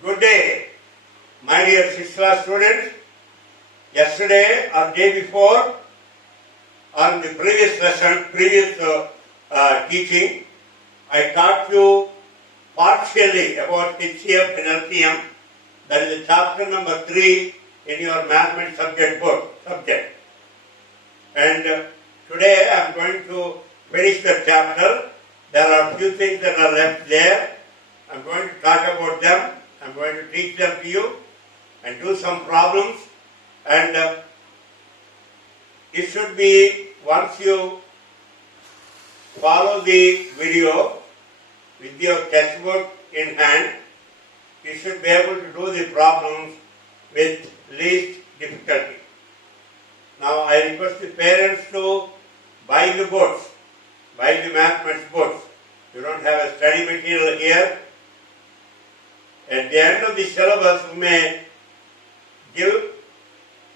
Good day, my dear 6th class students. Yesterday or day before, on the previous lesson, teaching, I taught you partially about HCF and LCM. That is chapter number 3 in your mathematics subject. And today I am going to finish the chapter. There are a few things that are left there. I am going to talk about them. I am going to teach them to you and do some problems. And it should be, once you follow the video with your textbook in hand, you should be able to do the problems with least difficulty. Now I request the parents to buy the books, buy the mathematics books. You don't have a study material here. At the end of the syllabus, we may give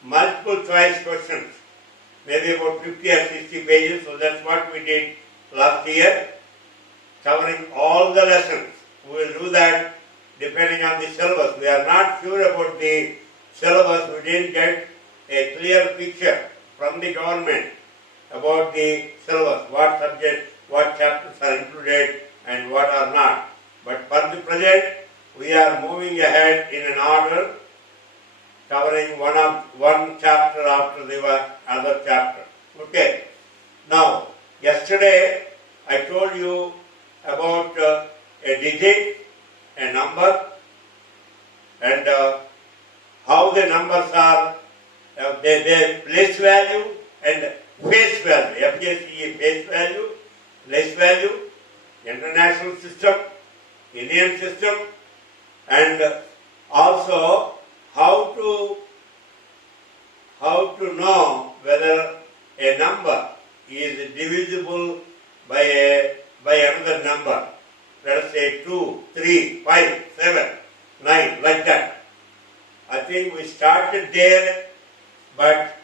multiple choice questions, maybe about 50 or 60 pages. So that's what we did last year, covering all the lessons. We will do that depending on the syllabus. We are not sure about the syllabus. We didn't get a clear picture from the government about the syllabus, what subjects, what chapters are included and what are not. But for the present, we are moving ahead in an order, covering one chapter after the other chapter. Okay. Now, yesterday I told you about a digit, a number, and how the numbers are, their place value and face value, FACE face value, place value, international system, Indian system, and also how to know whether a number is divisible by another number. Let us say 2, 3, 5, 7, 9, like that. I think we started there, but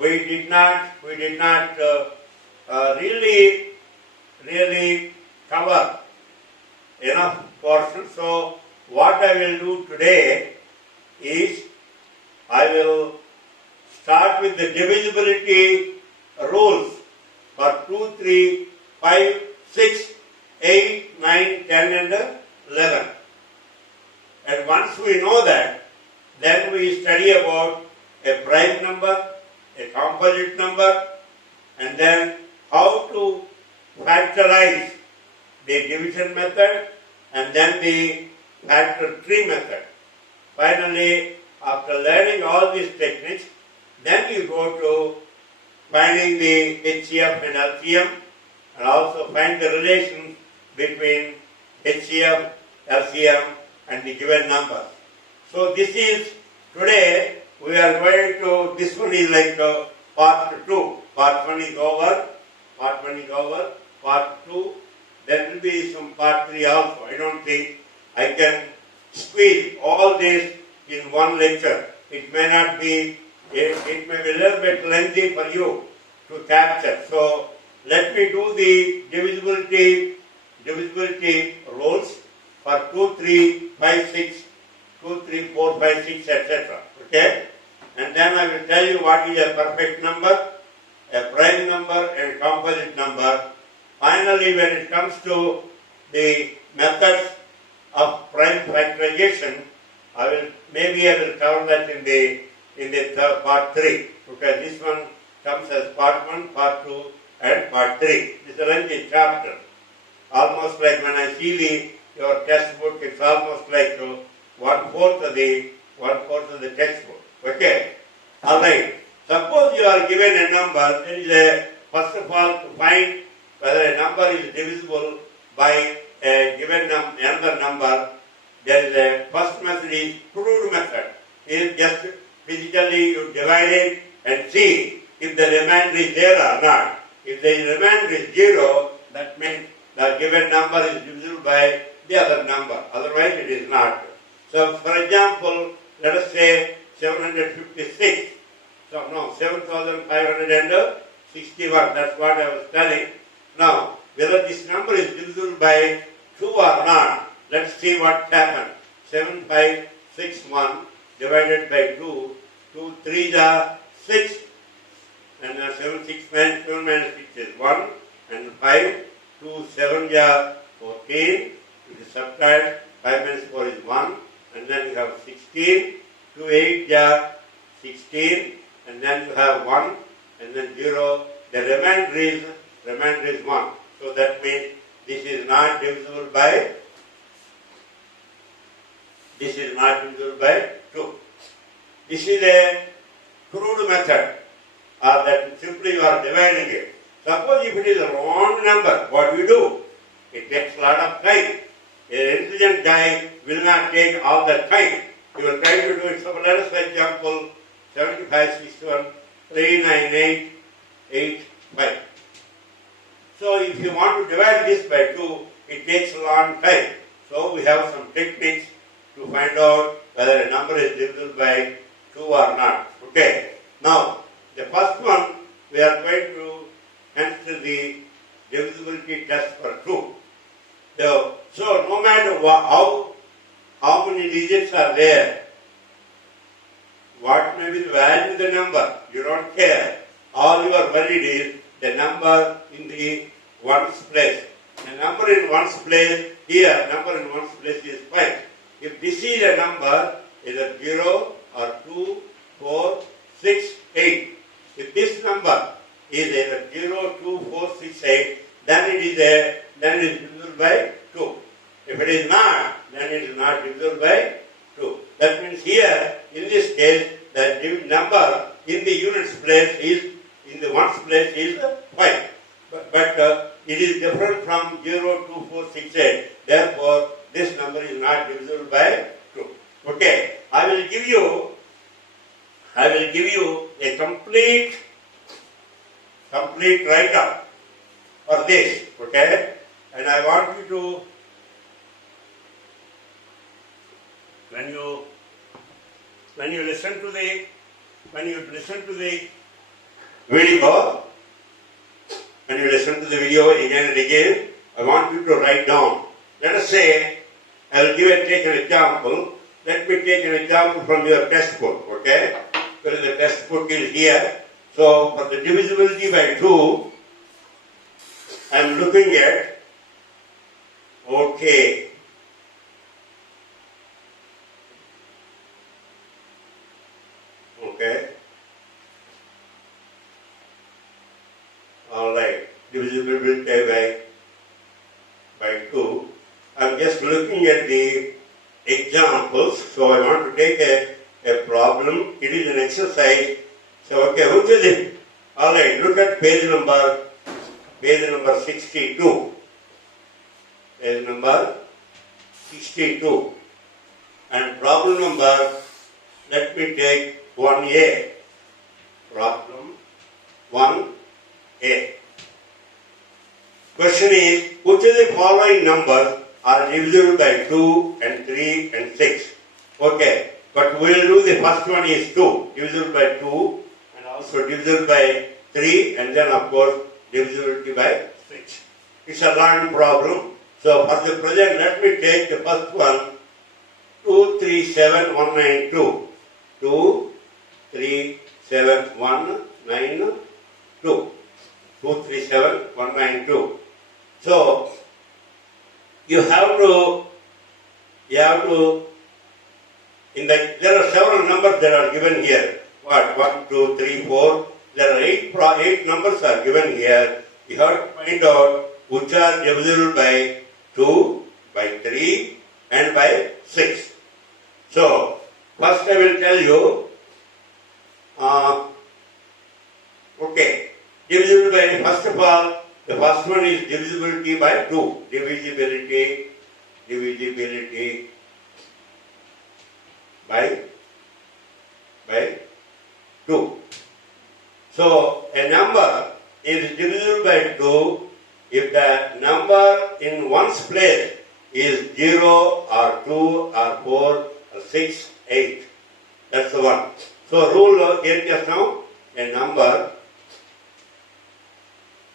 we did not really cover enough portion. So what I will do today is I will start with the divisibility rules for 2, 3, 5, 6, 8, 9, 10 and 11. And once we know that, then we study about a prime number, a composite number, and then how to factorize the division method and then the factor tree method. Finally, after learning all these techniques, then you go to finding the HCF and LCM and also find the relation between HCF, LCM and the given numbers. So this is, today we are going to, this one is like part 2. Part 1 is over, part 2, there will be some part 3 also. I don't think I can squeeze all this in one lecture. It may not be, it may be a little bit lengthy for you to capture. So let me do the divisibility rules for 2, 3, 5, 6, 2, 3, 4, 5, 6, etc. Okay? And then I will tell you what is a perfect number, a prime number and composite number. Finally, when it comes to the methods of prime factorization, I will cover that in the third part 3. Okay, this one comes as part 1, part 2 and part 3. This is a lengthy chapter. Almost like when I see your textbook, it's almost like 1/4 of the textbook. Okay? Alright. Suppose you are given a number, there is first of all to find whether a number is divisible by a given another number, there is a first method is proved method. It is just physically you divide it and see if the remainder is there or not. If the remainder is 0, that means the given number is divisible by the other number. Otherwise it is not. So for example, let us say 756. So no, 7,561. That's what I was telling. Now, whether this number is divisible by 2 or not, let's see what happens. 7561 divided by 2. 2 3 are 6, and 7 6 minus 7 minus 6 is 1, and 5 2 7 are 14. If you subtract 5 minus 4 is 1, and then you have 16. 2 8 are 16, and then you have 1, and then 0. The remainder is 1. So that means this is not divisible by 2. This is a crude method, or that simply you are dividing it. Suppose if it is a wrong number, what do you do? It takes a lot of time. An intelligent guy will not take all that time. He will try to do it. So let us, for example, 75 61 398 85. So if you want to divide this by 2, it takes a long time. So we have some techniques to find out whether a number is divisible by 2 or not. Okay. Now, the first one, we are going to answer the divisibility test for 2. So no matter how many digits are there, what may be the value of the number, you don't care. All you are worried is the number in the ones place. The number in ones place, here, number in ones place is 5. If this is a number, either 0 or 2, 4, 6, 8. If this number is either 0, 2, 4, 6, 8, then it is divisible by 2. If it is not, then it is not divisible by 2. That means here, in this case, the number in the units place is, in the ones place is 5. But it is different from 0, 2, 4, 6, 8. Therefore, this number is not divisible by 2. Okay, I will give you a complete write-up for this. Okay, and I want you to, when you listen to the video, when you listen to the video again and again, I want you to write down. Let us say, I will take an example. Let me take an example from your textbook, okay? Because the textbook is here. So, for the divisibility by 2, I am looking at, okay. Okay. Alright. Divisibility by 2. I am just looking at the examples. So I want to take a problem. It is an exercise. So okay, which is it? Alright, look at page number 62. Page number 62. And problem number, let me take 1A. Problem 1A. Question is, which of the following numbers are divisible by 2 and 3 and 6? Okay, but we will do the first one is 2, divisible by 2 and also divisible by 3 and then of course divisibility by 6. It's a long problem. So for the present, let me take the first one, 2, 3, 7, 1, 9, 2. 2, 3, 7, 1, 9, 2. 2, 3, 7, 1, 9, 2. So, there are several numbers that are given here. What? 1, 2, 3, 4. There are 8 numbers are given here. You have to find out which are divisible by 2, by 3, and by 6. So, first I will tell you, okay, divisible by, first of all, the first one is divisibility by 2. Divisibility by 2. So, a number is divisible by 2 if the number in ones place is 0 or 2 or 4 or 6, 8. That's the one. So, rule here just now, a number,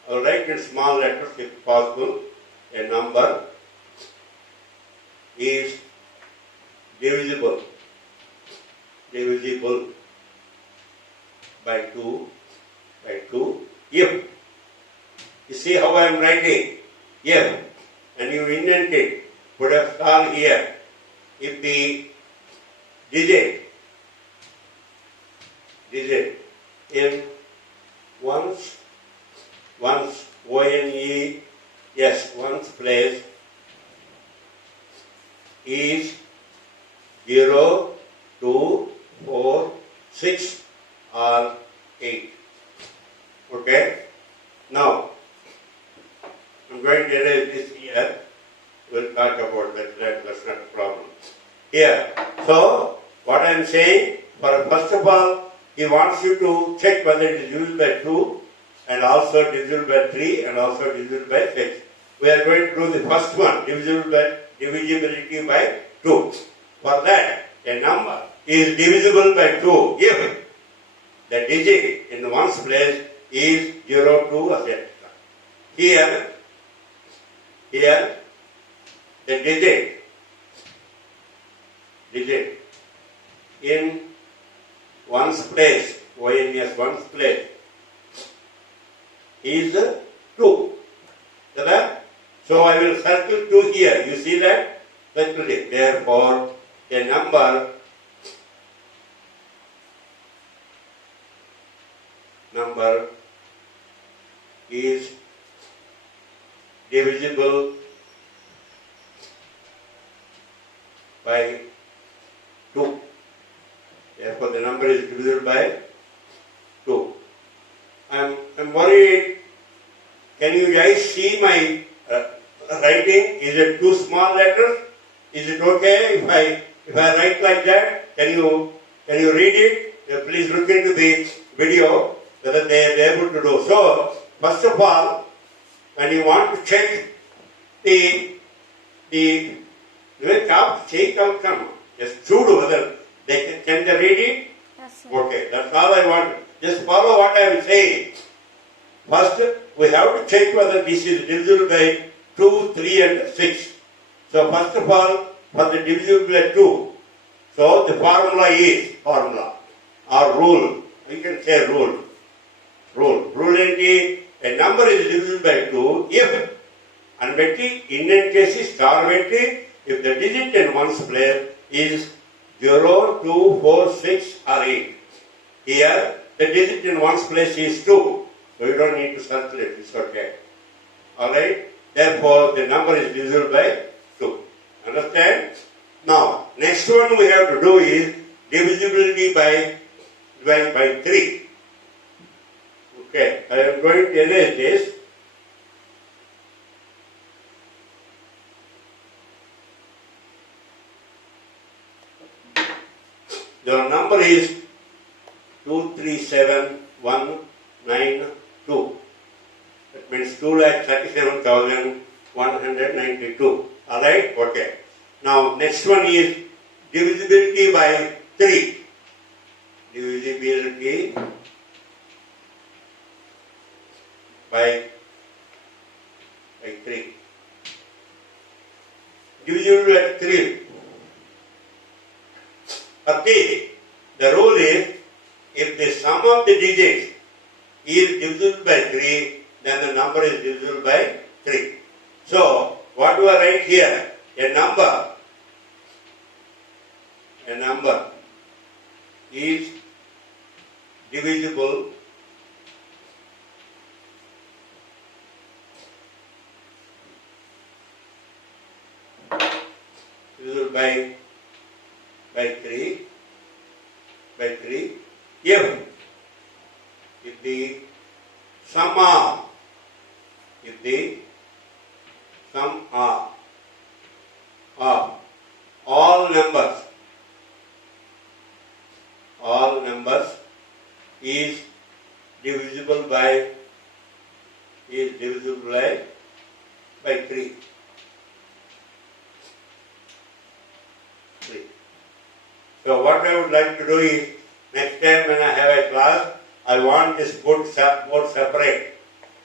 I'll write in small letters if possible, a number is divisible by 2 if, you see how I am writing, if, and you indent it, put a star here, if the digit in ones ones place is 0, 2, 4, 6 or 8. Okay? Now, I'm going to erase this here. We'll talk about that. That's not a problem. Here. So, what I am saying, first of all, he wants you to check whether it is divisible by 2 and also divisible by 3 and also divisible by 6. We are going to do the first one, divisibility by 2. For that, a number is divisible by 2 if the digit in one's place is 0, 2, etc. Here, the digit in one's place, one's place, is 2. So I will circle 2 here. You see that? Circle it. Therefore, a number is divisible by 2. Therefore, the number is divisible by 2. I'm worried. Can you guys see my writing? Is it too small letters? Is it okay if I write like that? Can you read it? Please look into the video whether they are able to do. So, first of all, when you want to check the outcome, just చూడు whether can they read it? Yes, sir. Okay, that's all I want. Just follow what I am saying. First, we have to check whether this is divisible by 2, 3 and 6. So first of all, for the divisible by 2, so the formula is or rule. You can say rule. Rule is a number is divisible by 2 if and indent case star if the digit in one's place is 0, 2, 4, 6 or 8. Here, the digit in one's place is 2. So you don't need to circle it. It's okay. Alright? Therefore, the number is divisible by 2. Understand? Now, next one we have to do is divisibility by 3. Okay, I am going to erase this. The number is 237192. That means 2,37,192. Alright? Okay. Now, next one is divisibility by 3. Divisibility by 3. Divisible by 3. Okay. The rule is, if the sum of the digits is divisible by 3, then the number is divisible by 3. So, what do I write here? A number is divisible by 3 if the sum of all numbers is divisible by 3. So what I would like to do is, next time when I have a class, I want this board separate.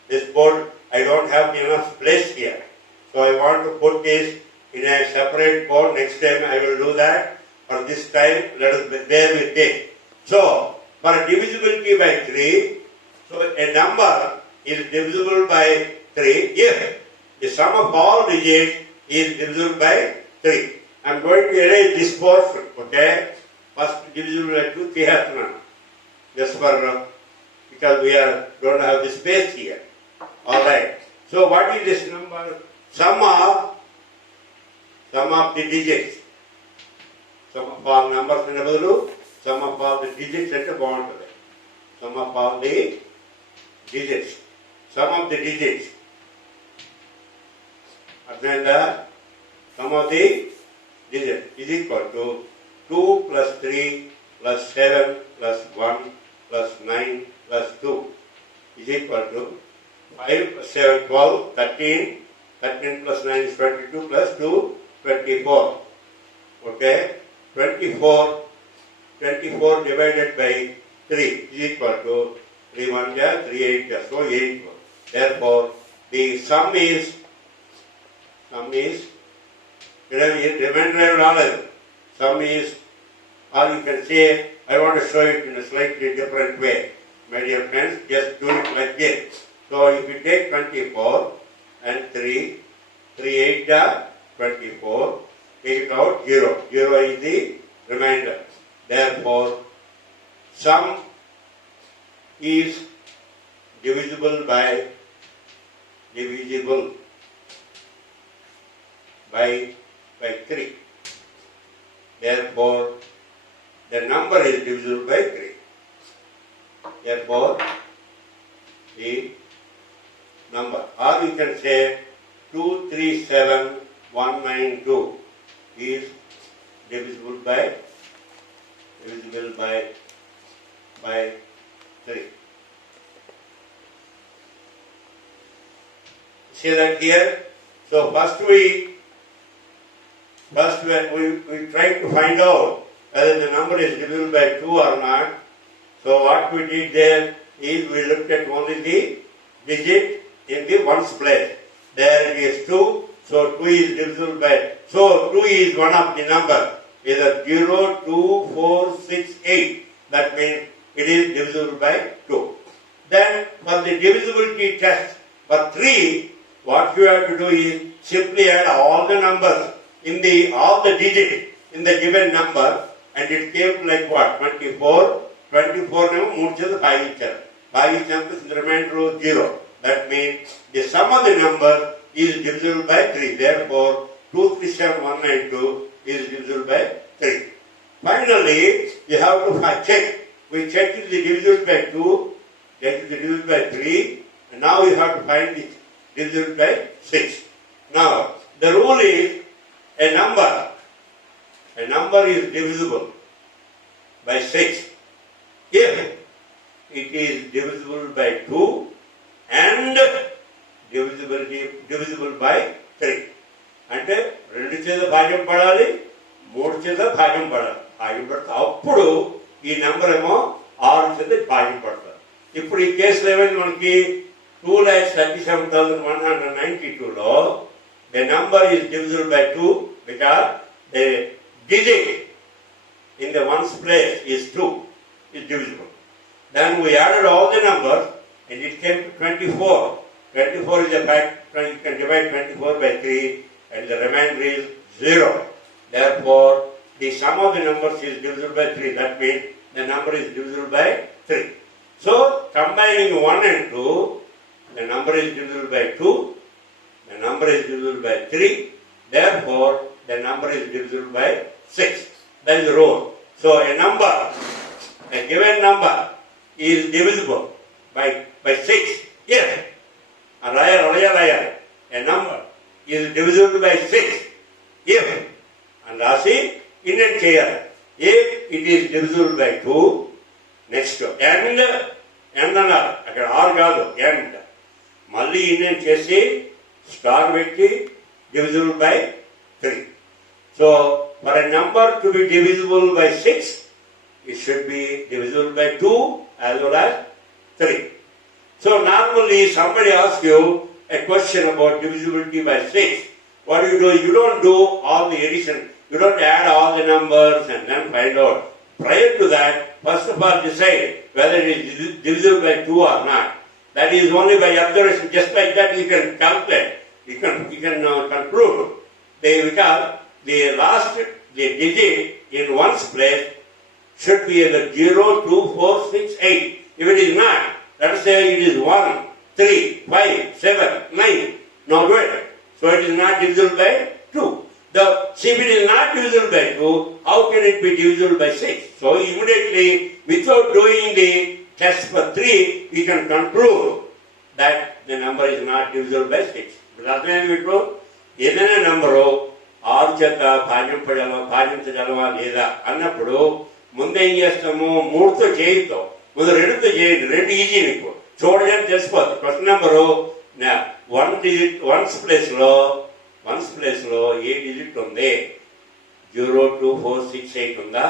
This board, I don't have enough place here. So I want to put this in a separate board. Next time I will do that. For this time, let us bear with it. So, for divisibility by 3, so a number is divisible by 3 if the sum of all digits is divisible by 3. I am going to erase this portion, okay? First divisible by 2, 3 has none. Just for, because we don't have the space here. Alright. So what is this number? Sum of the digits. Sum of all numbers in the sum of all the digits at the bond. Sum of all the digits. Sum of the digits. And the sum of the digits is equal to 2 plus 3 plus 7 plus 1 plus 9 plus 2 is equal to 5 plus 7, 12, 13, 13 plus 9 is 22 plus 2, 24. Okay? 24 divided by 3 is equal to 3 1 ja, 3 8 ja, so 8. Therefore, the sum is remainder knowledge. Sum is, or you can say, I want to show it in a slightly different way. My dear friends, just do it like this. So if you take 24 and 3 8 ja, 24, take it out, 0. 0 is the remainder. Therefore, sum is divisible by 3. Therefore, the number is divisible by 3. Therefore, the number, or you can say 237192 is divisible by 3. See that here? So first we try to find out whether the number is divisible by 2 or not. So what we did there is we looked at only the digit in the ones place. There it is 2, so 2 is divisible by, so 2 is one of the number, either 0, 2, 4, 6, 8. That means it is divisible by 2. Then for the divisibility test for 3, what you have to do is simply add all the numbers all the digits in the given number, and it came like what? 24. 24 now ಮೂರ್ಛದ ಭಾಗಿಚಾರ. The remainder is 0. That means the sum of the number is divisible by 3. Therefore, 237192 is divisible by 3. Finally, you have to check. We checked it is divisible by 2, that is divisible by 3, and now you have to find it divisible by 6. Now, the rule is a number is divisible by 6 if it is divisible by 2 and divisible by 3. అంటే 2 చేత భాగ్యం పడాలి, 3 చేత భాగ్యం పడాలి. భాగ్యం పడితే అప్పుడు ఈ నెంబర్ ఏమో 6 చేత భాగ్యం పడతారు. ఇప్పుడు ఈ కేసులో ఏమైంది మనకి 2,37,192లో the number is divisible by 2 because the digit in the ones place is 2 is divisible. Then we added all the numbers and it came to 24. 24 is a fact, you can divide 24 by 3 and the remainder is 0. Therefore, the sum of the numbers is divisible by 3. That means the number is divisible by 3. So, combining 1 and 2, the number is divisible by 2, the number is divisible by 3, therefore, the number is divisible by 6. That is the rule. So, a given number is divisible by 6 if a number is divisible by 6 if, and Rasi, Indian chair, if it is divisible by 2, next to and another, and Malli Indian chesi, star vetti, divisible by 3. So, for a number to be divisible by 6, it should be divisible by 2 as well as 3. So, normally somebody asks you a question about divisibility by 6. What do? You don't do all the addition. You don't add all the numbers and then find out. Prior to that, first of all decide whether it is divisible by 2 or not. That is only by observation. Just like that you can calculate. You can conclude. Because the digit in one's place should be either 0, 2, 4, 6, 8. If it is not, let us say it is 1, 3, 5, 7, 9. No good. So it is not divisible by 2. If it is not divisible by 2, how can it be divisible by 6? So immediately, without doing the test for 3, we can conclude that the number is not divisible by 6. But ఏదైనా number 6 చేత భాగించగలమా లేదా అన్నప్పుడు ముందు ఏం చేస్తాము? 3తో చేయిస్తాం. ముందు 2తో చేయండి. 2 ఈజీ మీకు చూడగానే తెలిసిపోతుంది. ఫస్ట్ నెంబరు వన్స్ ప్లేస్ లో ఏ డిజిట్ ఉంది? 0, 2, 4, 6, 8 ఉందా?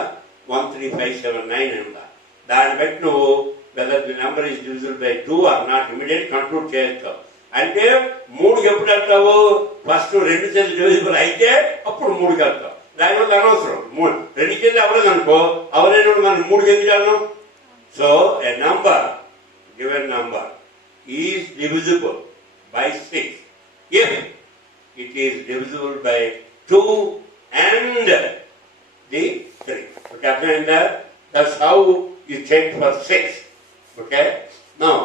1, 3, 5, 7, 9 ఉందా? దాన్ని బట్టి నువ్వు whether the number is divisible by 2 or not immediate conclude చేస్తావు. అంటే 3కి ఎప్పుడు వెళ్తావు? ఫస్ట్ 2 చేసి డివిజిబుల్ అయితే అప్పుడు 3కి వెళ్తావు. లేకపోతే అనవసరం. 2 చేసి అవ్వలేదు అనుకో, అవలేనప్పుడు మనం 3కి ఎందుకు వెళ్దాం? So a given number is divisible by 6 if it is divisible by 2 and the 3. Okay, that's how you check for 6. Okay, now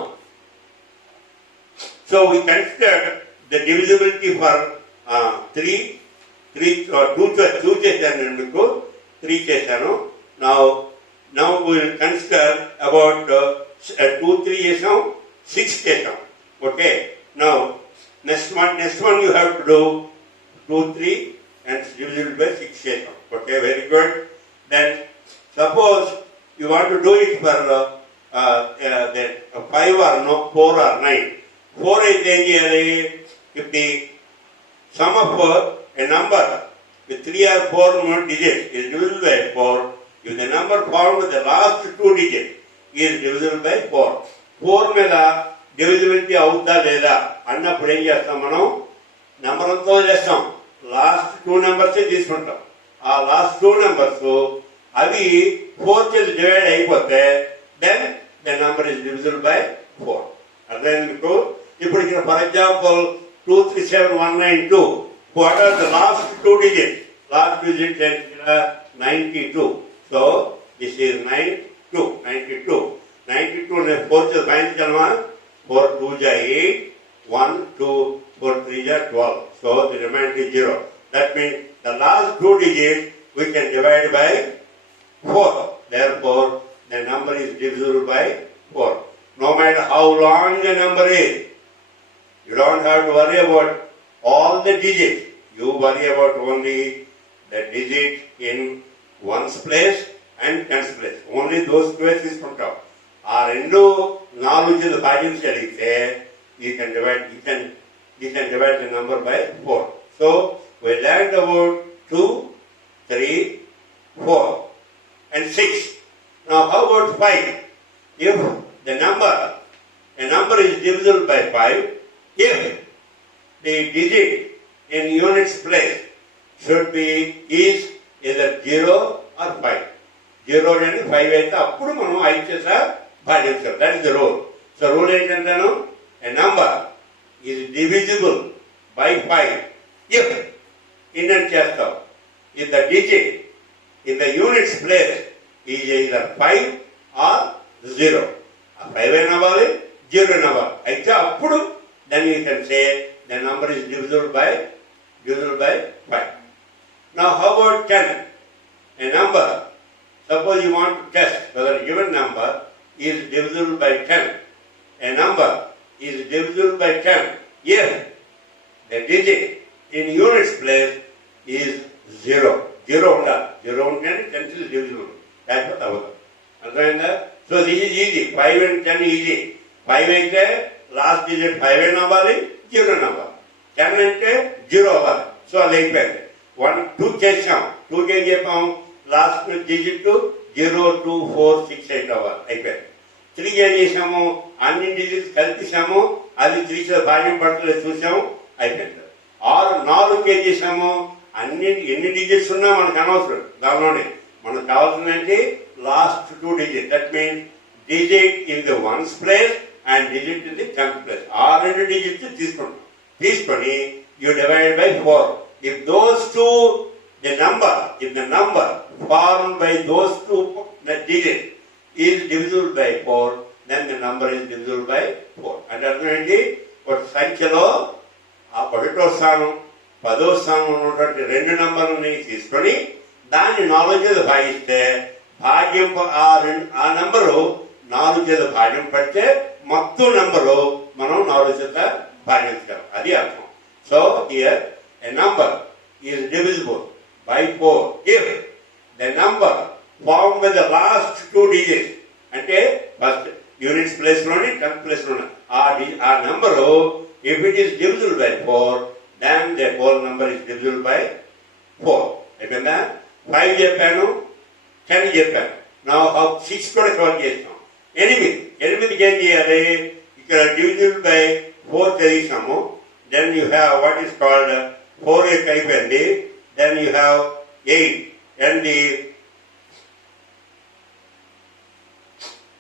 so we consider the divisibility for 2 చేశాను, 3 చేశాను. Now we will consider about 2, 3 చేసాం, 6 చేసాం. Okay, now next one you have to do 2, 3 and divisible by 6 చేసాం. Okay, very good. Then suppose you want to do it for 5 or 4 or 9. 4 అయితే ఏం చేయాలి? If the sum of a number with 3 or 4 digits is divisible by 4, if the number found with the last 2 digits is divisible by 4. 4 మీద divisibility అవుతా లేదా అన్నప్పుడు ఏం చేస్తాం? మనం నెంబర్ అంతా చేస్తాం. లాస్ట్ 2 నెంబర్స్ తీసుకుంటాం. ఆ లాస్ట్ 2 నెంబర్స్ అవి 4 చేసి డివైడ్ అయిపోతే then the number is divisible by 4. అర్థమైంది మీకు? ఇప్పుడు ఇక్కడ for example 237192. What are the last 2 digits? Last digit is 92. So this is 92. 92 ne 4 చేసి భాగించగలమా? 4 2 8, 1 2 4 3 12. So the remainder is 0. That means the last 2 digits we can divide by 4. Therefore the number is divisible by 4. No matter how long the number is, you don't have to worry about all the digits. You worry about only the digit in one's place and ten's place. Only those places తీసుకుంటాం. ఆ 4 చేసి భాగించగలిగితే you can divide the number by 4. So we learned about 2, 3, 4 and 6. Now how about 5? If a number is divisible by 5, if the digit in units place is either 0 or 5. 0 and 5 అయితే అప్పుడు మనం 5 చేసా భాగించాలి. That is the rule. So rule ఏంటంటాను? A number is divisible by 5 if indent చేస్తాం. If the digit in the units place is either 5 or 0. 5 అయినా అవ్వాలి, 0 అయినా అవ్వాలి. అయితే అప్పుడు then you can say the number is divisible by 5. Now how about 10? A number, suppose you want to test whether a given number is divisible by 10. A number is divisible by 10 if the digit in units place is 0. 0 ఉండాలి. 0 ఉంటేనే 10 is divisible. లేకపోతే అవ్వదు. అర్థమైందా? So this is easy. 5 and 10 easy. 5 అయితే last digit 5 అయినా అవ్వాలి, 0 అయినా అవ్వాలి. 10 అంటే 0 అవ్వాలి. సో అది అయిపోయింది. 1 2 చేసాం. 2కి ఏం చెప్పాం? లాస్ట్ డిజిట్ 0 2 4 6 8 అవ్వాలి. అయిపోయింది. 3 ఏం చేసాము? అన్ని డిజిట్స్ కలిపేసాము. అది 3 భాగ్యం పడతలేదు చూసాము. అయిపోయింది. 4కి ఏం చేసాము? ఎన్ని డిజిట్స్ ఉన్నా మనకు అనవసరం దానిలోనే. మనకు కావాల్సిందంటే last 2 digits. That means digit in the ones place and digit in the 10th place. ఆ 2 digits తీసుకొని you divide by 4. If the number formed by those 2 digits is divisible by 4, then the number is divisible by 4. అంటే అర్థం ఏంటి? ఒక సంఖ్యలో ఆ 1వ స్థానం 10వ స్థానం ఉన్నటువంటి 2 నంబర్లని తీసుకొని దాన్ని 4 చేత భాగిస్తే ఆ నంబరు 4 చేత భాగ్యం పడితే మొత్తం నంబరు మనం 4 చేత భాగించగలం. అది అర్థం. So here a number is divisible by 4 if the number formed by the last 2 digits, అంటే ఫస్ట్ యూనిట్స్ ప్లేస్ లోని 10th ప్లేస్ లోని ఆ number if it is divisible by 4, then the whole number is divisible by 4. అయిపోయిందా? 5 చెప్పాను, 10 చెప్పాను. నా 6 కూడా cover చేస్తాం. 8కి ఏం చేయాలి? ఇక్కడ divisible by 4 తెలిసాము. Then you have what is called 4 అయిపోయింది. Then you have 8 and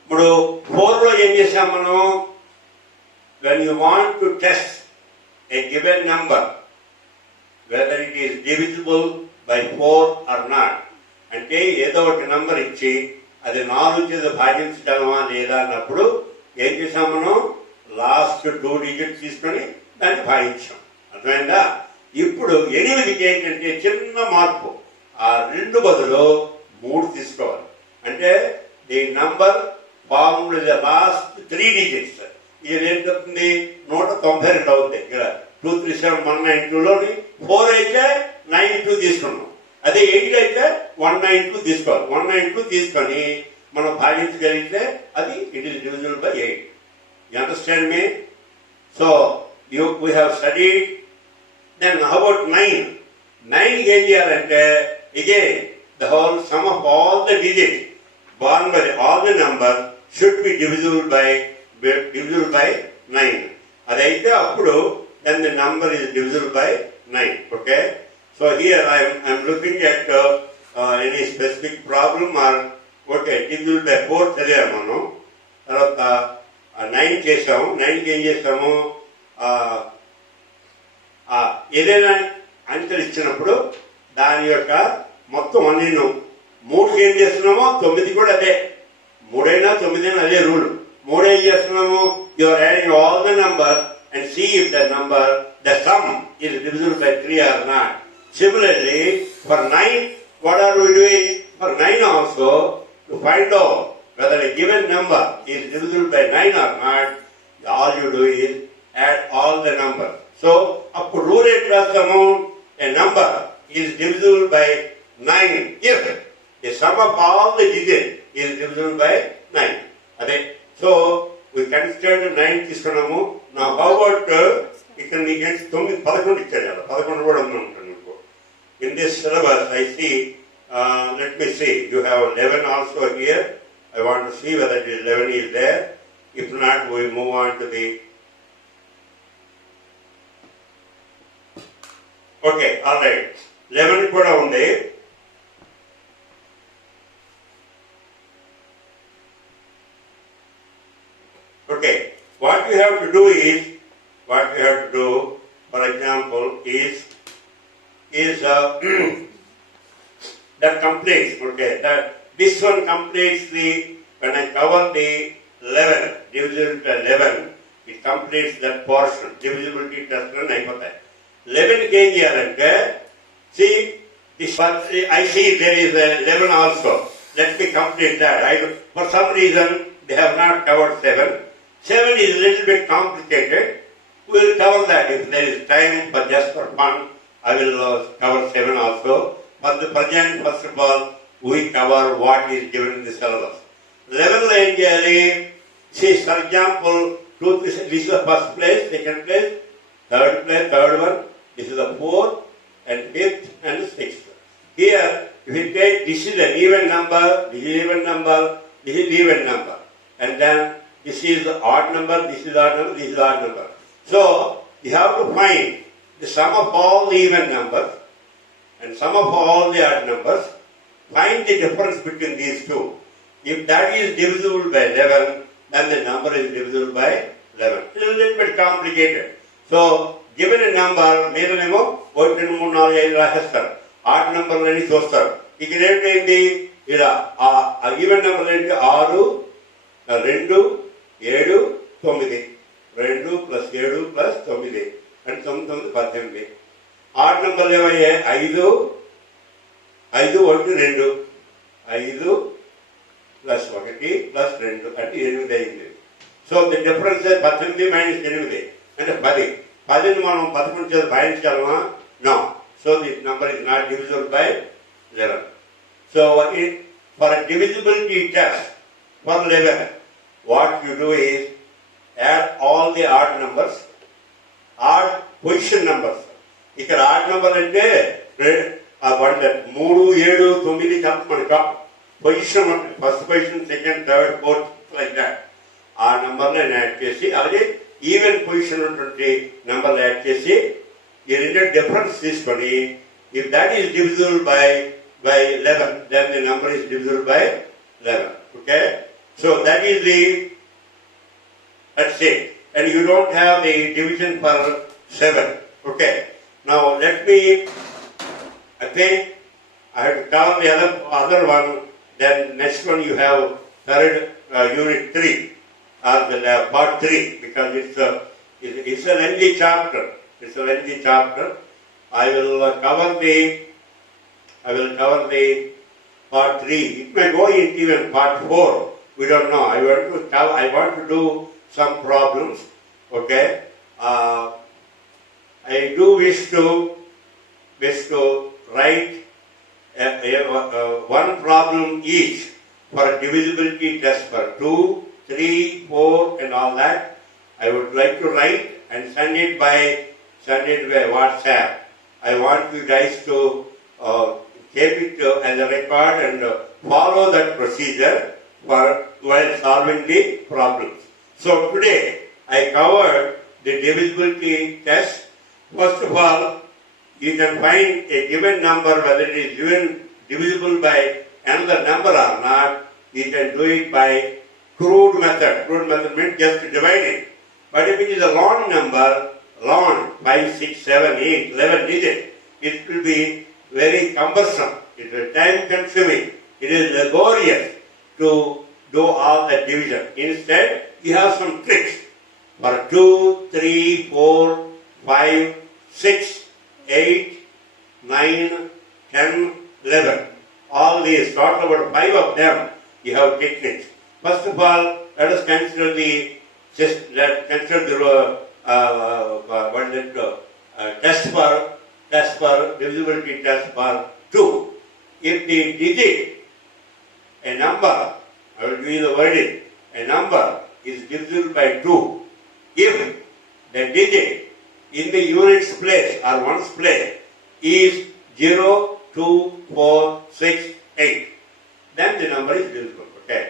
ఇప్పుడు 4లో ఏం చేసాం మనం? When you want to test a given number whether it is divisible by 4 or not, అంటే ఏదో ఒక నంబర్ ఇచ్చి అది 4 చేత భాగించగలమా లేదా అన్నప్పుడు ఏం చేసాం మనం? లాస్ట్ 2 digits తీసుకొని దాన్ని భాగించాం. అర్థమైందా? ఇప్పుడు 8కి ఏంటంటే చిన్న మార్పు. ఆ 2 బదులు 3 తీసుకోవాలి. అంటే the number formed the last 3 digits. ఇది ఏం చెప్తుంది? 192 అవుతుంది. ఇక్కడ 2 3 7 192లోని 4 అయితే 92 తీసుకున్నాం. అదే 8 అయితే 192 తీసుకోవాలి. 192 తీసుకొని మనం భాగించగలిగితే అది it is divisible by 8. You understand me? So we have studied. Then how about 9? 9కి ఏం చేయాలంటే again the whole sum of all the digits born by all the numbers should be divisible by 9. అదైతే అప్పుడు then the number is divisible by 9. Okay? So here I am looking at any specific problem or okay, divisible by 4 చదివాము మనం. తర్వాత 9 చేసాము. 9కి ఏం చేస్తాము? ఏదైనా అంకెలు ఇచ్చినప్పుడు దాని యొక్క మొత్తం అన్ని 3కి ఏం చేస్తున్నామో 9 కూడా అదే. 3 అయినా 9 అయినా అదే రూల్. 3 ఏం చేస్తున్నాము? You are adding all the number and see if the number the sum is divisible by 3 or not. Similarly for 9, what are we doing? For 9 also, to find out whether a given number is divisible by 9 or not, all you do is add all the numbers. So, up rule it rastamu, a number is divisible by 9 if the sum of all the digits is divisible by 9. Okay? So, we consider 9 తీసుకున్నాము. Now, how about ఇక్కడ మీకు 9 11 ఇచ్చారు. 11 కూడా ఉంటుంది. In this syllabus, I see, let me see, you have 11 also here. I want to see whether 11 is there. If not, we move on to the... Okay, all right. 11 కూడా ఉంది. Okay, what we have to do, for example, is that completes, okay, that this one completes when I cover the 11, divisible to 11, it completes that portion, divisibility test and అయిపోతాయి. 11కి ఏం చేయాలంటే, see, I see there is 11 also. Let me complete that. For some reason, they have not covered 7. 7 is a little bit complicated. We will cover that if there is time, but just for fun. I will cover 7 also. But the present, first of all, we cover what is given in the syllabus. 11 lo em cheyali? See, for example, this is the first place, second place, third place, third one. This is the fourth and fifth and sixth. Here, if you take this is an even number, this is even number, this is even number, and then this is the odd number, this is odd number, this is odd number. So you have to find the sum of all the even numbers and sum of all the odd numbers, find the difference between these two. If that is divisible by 11, then the number is divisible by 11. It is a little bit complicated. So, given a number, మీరనేమో 1, 2, 3, 4, 5 రాసేస్తారు. Odd నెంబర్లని చూస్తారు. ఇక్కడ ఏంటి ఇలా even number ఏంటి 6, 2, 7, 9. 2 + 7 + 9 అంటే 9, 18. Add నెంబర్లు ఏమయ్యాయి 5, 1, 2. 5 + 1 + 2 అంటే 8 అయింది. సో ది డిఫరెన్స్ 18 - 8 అంటే 10. 10ని మనం 11 చేత భాగించగలమా? No. So this number is not divisible by 11. So for a divisibility test for 11, what you do is add all the odd numbers, odd position numbers. ఇక్కడ ఆడ్ నెంబర్ అంటే 3, 7, 9 చెప్పమనుకో. Position first position, second, third, fourth like that. ఆ నెంబర్ని add చేసి అలాగే even position ఉన్నటువంటి నెంబర్లు add చేసి ఈ రెండు డిఫరెన్స్ తీసుకొని if that is divisible by 11, then the number is divisible by 11. Okay? So that is the, let's say, and you don't have the division for 7. Okay? Now let me, I think I have to cover the other one, then next one you have third unit 3 or the part 3 because it's a lengthy chapter. It's a lengthy chapter. I will cover the part 3. It may go into even part 4. We don't know. I want to do some problems. Okay. I do wish to write one problem each for a divisibility test for 2, 3, 4 and all that. I would like to write and send it by WhatsApp. I want you guys to keep it as a record and follow that procedure while solving the problems. So today I covered the divisibility test. First of all, you can find a given number whether it is divisible by another number or not. You can do it by crude method. Crude method means just dividing. But if it is a long number, 5, 6, 7, 8, 11 digits, it will be very cumbersome. It is time consuming. It is laborious to do all the division. Instead, you have some tricks. For 2, 3, 4, 5, 6, 8, 9, 10, 11. All these, talk about 5 of them, you have techniques. First of all, let us consider the test for divisibility test for 2. If the digit, a number, I will give you the wording, a number is divisible by 2. If the digit in the units place or ones place is 0, 2, 4, 6, 8, then the number is divisible. Okay.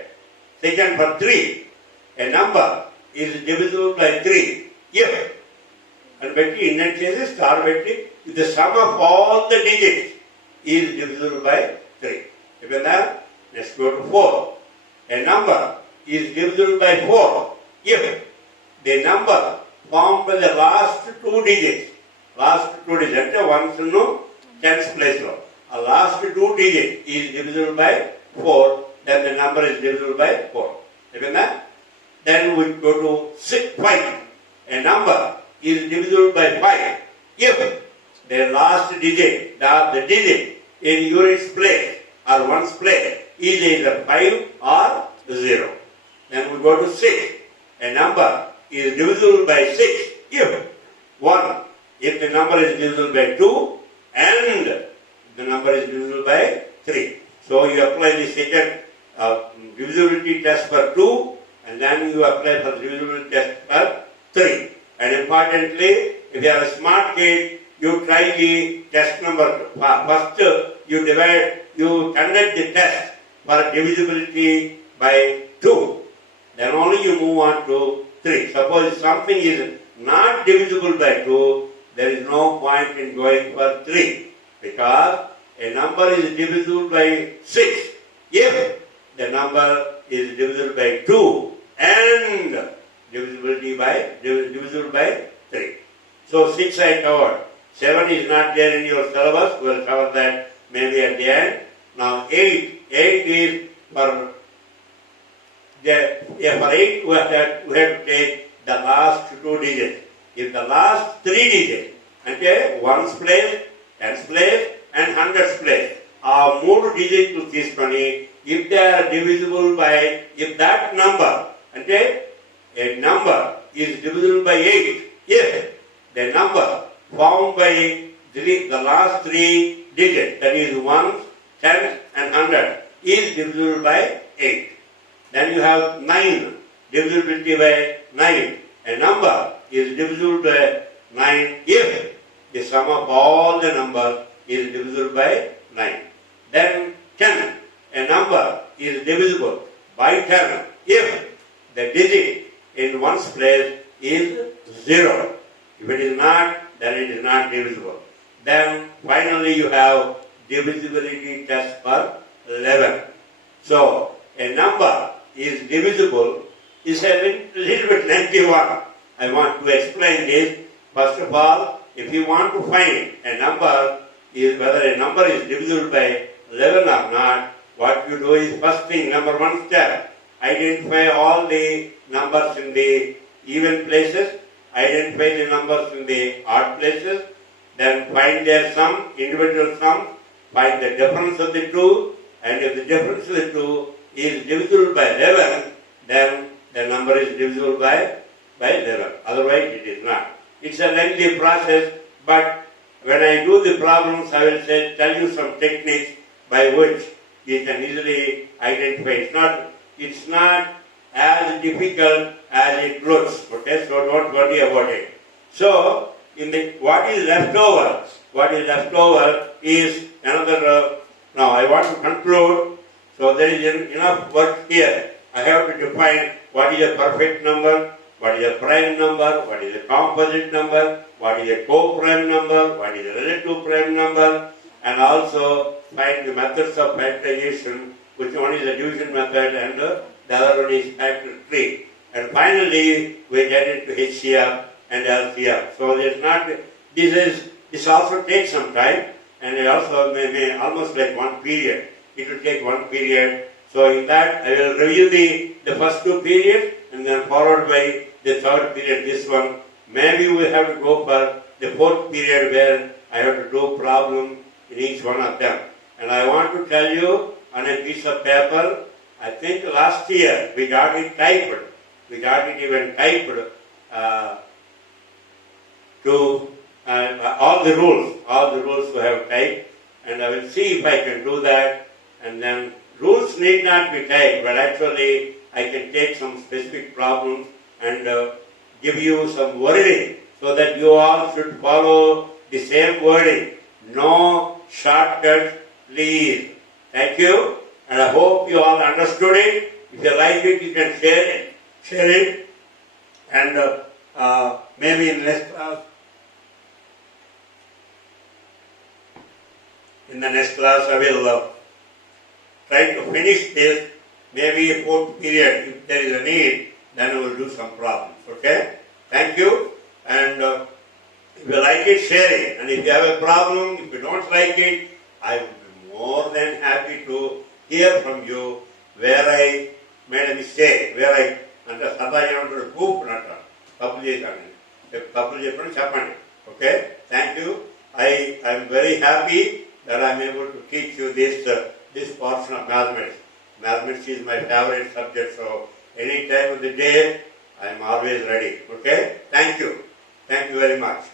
Second, for 3, a number is divisible by 3 if, and betti innate chesi star betti, if the sum of all the digits is divisible by 3. Let's go to 4. A number is divisible by 4 if the number formed by the last 2 digits, అంటే ones no tens place lo, a last 2 digits is divisible by 4, then the number is divisible by 4. Then we go to 5. A number is divisible by 5 if the last digit, the digit in units place or ones place is either 5 or 0. Then we go to 6. A number is divisible by 6 if 1, if the number is divisible by 2 and the number is divisible by 3. So you apply the second divisibility test for 2 and then you apply for divisibility test for 3. And importantly, if you have a smart kid, you try the test number. First, you conduct the test for divisibility by 2. Then only you move on to 3. Suppose something is not divisible by 2, there is no point in going for 3. because a number is divisible by 6 if the number is divisible by 2 and divisible by 3. So 6 I covered. 7 is not there in your syllabus. We will cover that maybe at the end. Now 8. 8 is for 8 we have to take the last 2 digits. If the last 3 digits, okay, 1's place, 10's place and 100's place are 3 digits తీసుకొని if they are divisible by, if that number, okay, a number is divisible by 8, if the number formed by the last 3 digits, that is 1, 10 and 100, is divisible by 8. Then you have 9, divisibility by 9. A number is divisible by 9 if the sum of all the numbers is divisible by 9. Then 10, a number is divisible by 10 if the digit in 1's place is 0. If it is not, then it is not divisible. Then finally you have divisibility test for 11. So a number is divisible is a little bit lengthy one. I want to explain this. First of all, if you want to find a number, whether a number is divisible by 11 or not, what you do is first thing, number 1 step, identify all the numbers in the even places, identify the numbers in the odd places, then find their sum, individual sum, find the difference of the two, and if the difference of the two is divisible by 11, then the number is divisible by 11. Otherwise, it is not. It's a lengthy process, but when I do the problems, I will tell you some techniques by which you can easily identify. It's not as difficult as it looks. Okay, so don't worry about it. So, what is left over is another. Now, I want to conclude. So there is enough work here. I have to define what is a perfect number, what is a prime number, what is a composite number, what is a co-prime number, what is a relative prime number, and also find the methods of factorization, which one is the division method and the other one is factor tree. And finally, we get into HCF and LCM. So this also takes some time, and it also may almost like one period. It will take one period. So in that, I will review the first 2 periods and then followed by the 3rd period, this one. Maybe we have to go for the 4th period where I have to do problem in each one of them. And I want to tell you on a piece of paper, I think last year we got it typed. We got it even typed to all the rules we have typed. And I will see if I can do that. And then rules need not be typed, but actually I can take some specific problems and give you some wording so that you all should follow the same wording. No shortcuts, please. Thank you, and I hope you all understood it. If you like it, you can share it, and maybe in the next class I will try to finish this, maybe a 4th period. If there is a need, then we will do some problems. Okay? Thank you. And if you like it, share it. And if you have a problem, if you don't like it, I will be more than happy to hear from you where I made a mistake, where I under Allada Janardhana Rao. Okay? Thank you. I am very happy that I am able to teach you this portion of mathematics. Mathematics is my favorite subject, so any time of the day, I am always ready. Okay? Thank you. Thank you very much.